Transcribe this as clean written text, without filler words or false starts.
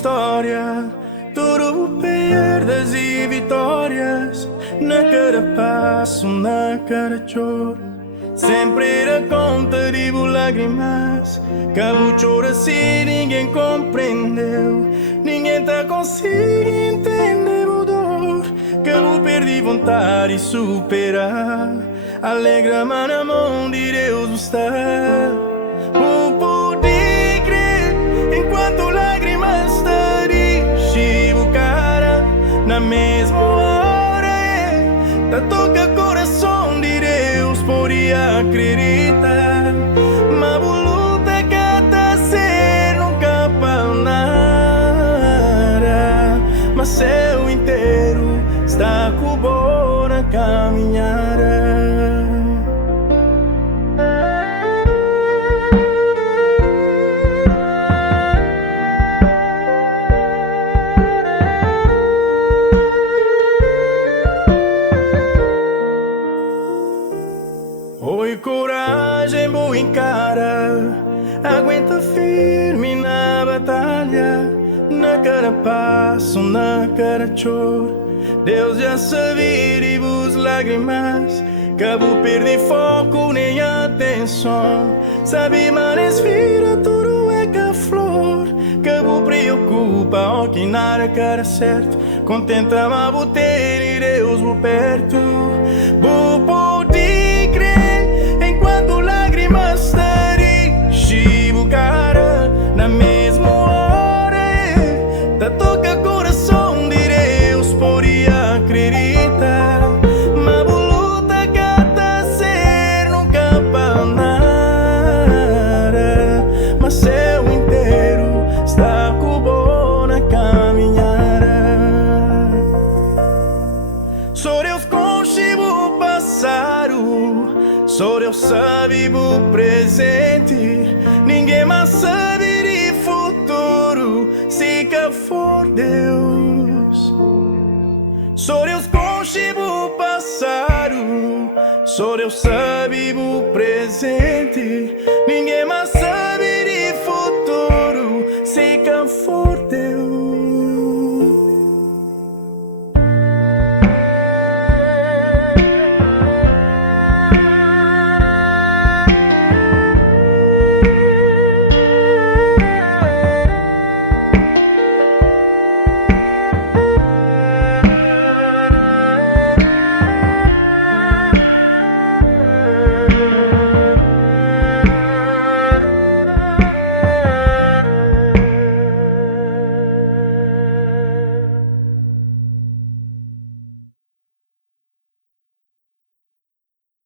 história, tudo perdas e vitórias. Na cada passo, na cada choro, sempre era conta de lágrimas. Cabo chora se ninguém compreendeu, ninguém tá conseguindo entender o dor. Cabo perdi vontade de superar, alegra-me na mão de Deus está. O poder crer enquanto lágrimas te o cara na mesma hora tá toca coração de Deus podia acreditar, mas a luta que tá ser nunca para nada, mas céu inteiro está com boa na caminhada. Oi, coragem, boa encara, aguenta firme na batalha. Na cada passo, na cada choro, Deus já sabia de vos lágrimas. Cabo perder foco nem atenção, sabe, mas vira tudo é que a flor. Cabo preocupa o que nada cara certo, contenta-me a botar e Deus por perto. Vou poder crer enquanto lágrimas te o cara na mesma hora tá toca coração de Deus podia acreditar, mas a luta que tá ser nunca para nada, mas céu inteiro está com boa na caminhada. Só Deus consigo o passado, só Deus sabe o presente, ninguém mais sabe de futuro se que for Deus. Só Deus consigo o passado, só Deus sabe o presente, ninguém mais sabe